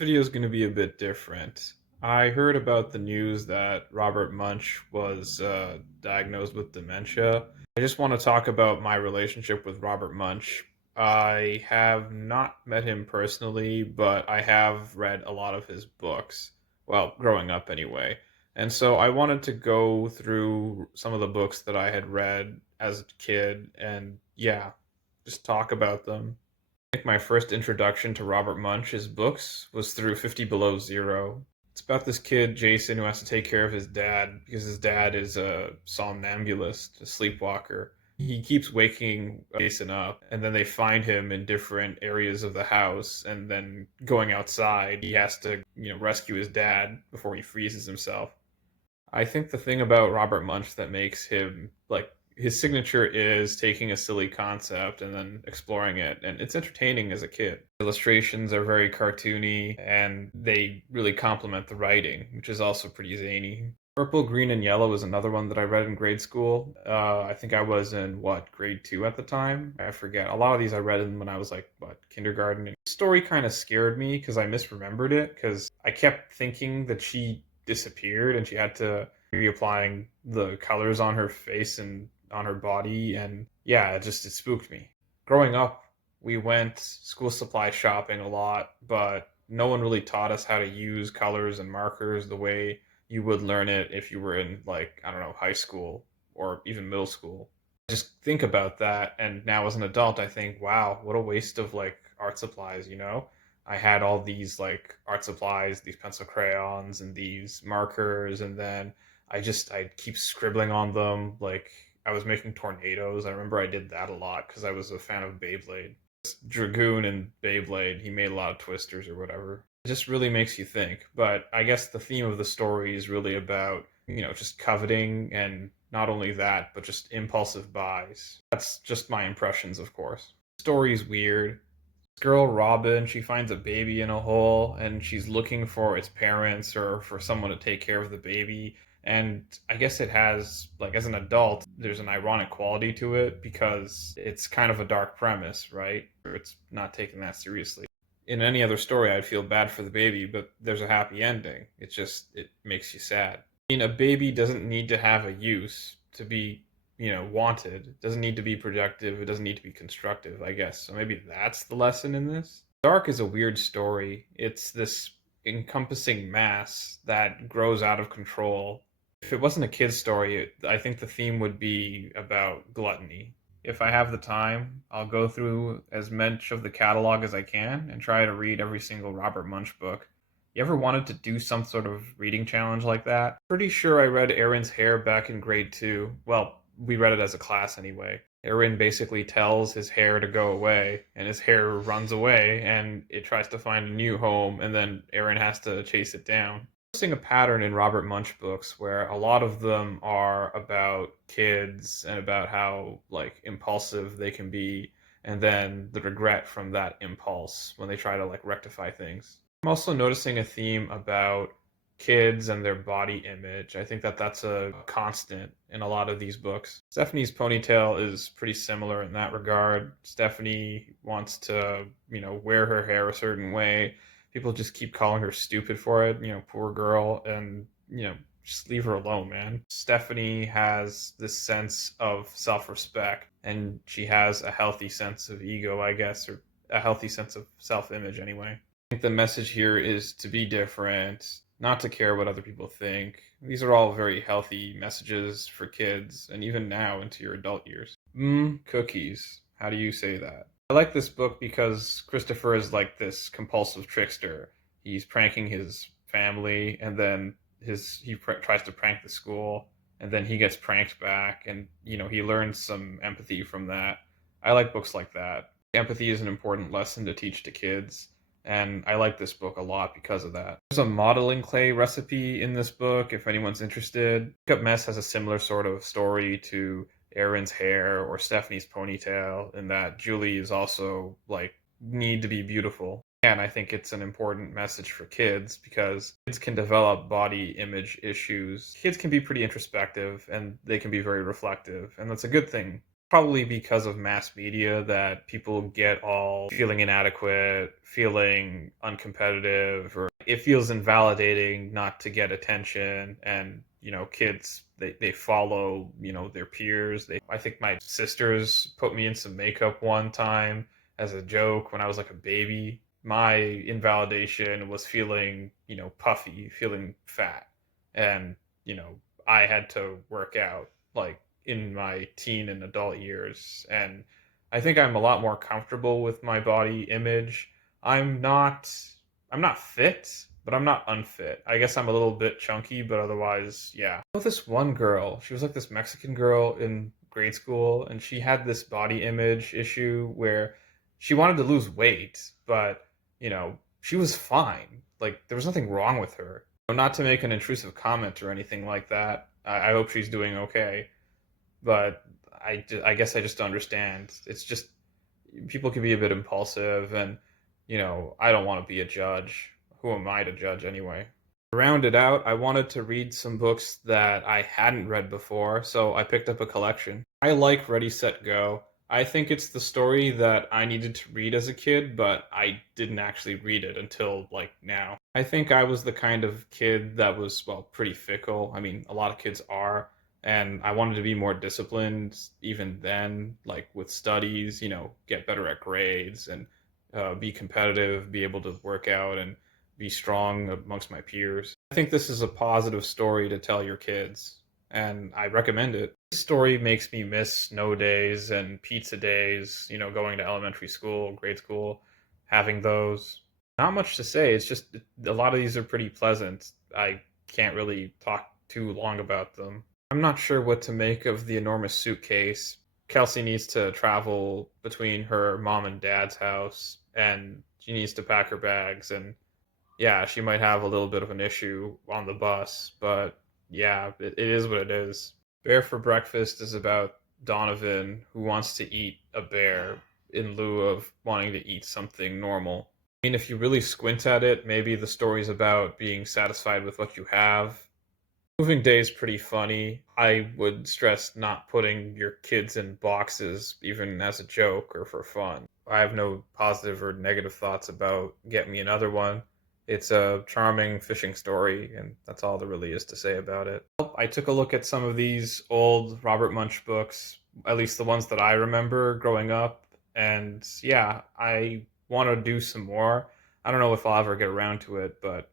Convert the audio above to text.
Video is going to be a bit different. I heard about the news that Robert Munsch was diagnosed with dementia. I just want to talk about my relationship with Robert Munsch. I have not met him personally, but I have read a lot of his books. Well, growing up anyway. And so I wanted to go through some of the books that I had read as a kid and, yeah, just talk about them. I think my first introduction to Robert Munsch's books was through 50 Below Zero. It's about this kid, Jason, who has to take care of his dad because his dad is a somnambulist, a sleepwalker. He keeps waking Jason up, and then they find him in different areas of the house, and then going outside, he has to, rescue his dad before he freezes himself. I think the thing about Robert Munsch that makes him like his signature is taking a silly concept and then exploring it, and it's entertaining as a kid. Illustrations are very cartoony, and they really complement the writing, which is also pretty zany. Purple, Green, and Yellow is another one that I read in grade school. I think I was in grade two at the time. I forget. A lot of these I read in when I was like kindergarten. And the story kind of scared me because I misremembered it because I kept thinking that she disappeared and she had to reapplying the colors on her face and on her body, and yeah, it spooked me. Growing up, we went school supply shopping a lot, but no one really taught us how to use colors and markers the way you would learn it if you were in, like, I don't know, high school or even middle school. Just think about that, and now as an adult I think, wow, what a waste of like art supplies. I had all these like art supplies, these pencil crayons and these markers, and then I'd keep scribbling on them. Like I was making tornadoes. I remember I did that a lot because I was a fan of Beyblade. Dragoon and Beyblade, he made a lot of twisters or whatever. It just really makes you think. But I guess the theme of the story is really about, just coveting, and not only that, but just impulsive buys. That's just my impressions, of course. The story's weird. Girl Robin, she finds a baby in a hole and she's looking for its parents or for someone to take care of the baby. And I guess it has, like, as an adult, there's an ironic quality to it because it's kind of a dark premise, right? It's not taken that seriously. In any other story, I'd feel bad for the baby, but there's a happy ending. It makes you sad. I mean, a baby doesn't need to have a use to be, wanted. It doesn't need to be productive. It doesn't need to be constructive, I guess. So maybe that's the lesson in this. Dark is a weird story. It's this encompassing mass that grows out of control. If it wasn't a kid's story, I think the theme would be about gluttony. If I have the time, I'll go through as much of the catalog as I can and try to read every single Robert Munsch book. You ever wanted to do some sort of reading challenge like that? Pretty sure I read Aaron's Hair back in grade two. Well, we read it as a class anyway. Aaron basically tells his hair to go away, and his hair runs away, and it tries to find a new home, and then Aaron has to chase it down. Seeing a pattern in Robert Munsch books where a lot of them are about kids and about how like impulsive they can be, and then the regret from that impulse when they try to like rectify things. I'm also noticing a theme about kids and their body image. I think that that's a constant in a lot of these books. Stephanie's ponytail is pretty similar in that regard. Stephanie wants to, wear her hair a certain way. People just keep calling her stupid for it, poor girl, and, just leave her alone, man. Stephanie has this sense of self respect, and she has a healthy sense of ego, I guess, or a healthy sense of self image anyway. I think the message here is to be different, not to care what other people think. These are all very healthy messages for kids, and even now into your adult years. Cookies. How do you say that? I like this book because Christopher is like this compulsive trickster. He's pranking his family, and then tries to prank the school, and then he gets pranked back, and he learns some empathy from that. I like books like that. Empathy is an important lesson to teach to kids, and I like this book a lot because of that. There's a modeling clay recipe in this book if anyone's interested. Pickup Mess has a similar sort of story to Aaron's hair or Stephanie's ponytail, in that Julie is also like need to be beautiful. And I think it's an important message for kids because kids can develop body image issues. Kids can be pretty introspective and they can be very reflective, and that's a good thing. Probably because of mass media that people get all feeling inadequate, feeling uncompetitive, or it feels invalidating not to get attention. And, kids, they follow, their peers. I think my sisters put me in some makeup one time as a joke when I was like a baby. My invalidation was feeling, puffy, feeling fat. And, you know, I had to work out like in my teen and adult years. And I think I'm a lot more comfortable with my body image. I'm not I'm not fit, but I'm not unfit. I guess I'm a little bit chunky, but otherwise, yeah. I know this one girl, she was like this Mexican girl in grade school, and she had this body image issue where she wanted to lose weight, but, she was fine. Like, there was nothing wrong with her. Not to make an intrusive comment or anything like that. I hope she's doing okay, but I guess I just understand. It's just people can be a bit impulsive, and I don't want to be a judge. Who am I to judge anyway? To round it out, I wanted to read some books that I hadn't read before, so I picked up a collection. I like Ready, Set, Go. I think it's the story that I needed to read as a kid, but I didn't actually read it until like now. I think I was the kind of kid that was, well, pretty fickle. I mean, a lot of kids are, and I wanted to be more disciplined even then, like with studies, get better at grades and be competitive, be able to work out and be strong amongst my peers. I think this is a positive story to tell your kids, and I recommend it. This story makes me miss snow days and pizza days, going to elementary school, grade school, having those. Not much to say. It's just a lot of these are pretty pleasant. I can't really talk too long about them. I'm not sure what to make of the enormous suitcase. Kelsey needs to travel between her mom and dad's house, and she needs to pack her bags. And yeah, she might have a little bit of an issue on the bus, but yeah, it is what it is. Bear for Breakfast is about Donovan who wants to eat a bear in lieu of wanting to eat something normal. I mean, if you really squint at it, maybe the story's about being satisfied with what you have. Moving Day is pretty funny. I would stress not putting your kids in boxes, even as a joke or for fun. I have no positive or negative thoughts about Get Me Another One. It's a charming fishing story, and that's all there really is to say about it. I took a look at some of these old Robert Munsch books, at least the ones that I remember growing up, and yeah, I want to do some more. I don't know if I'll ever get around to it, but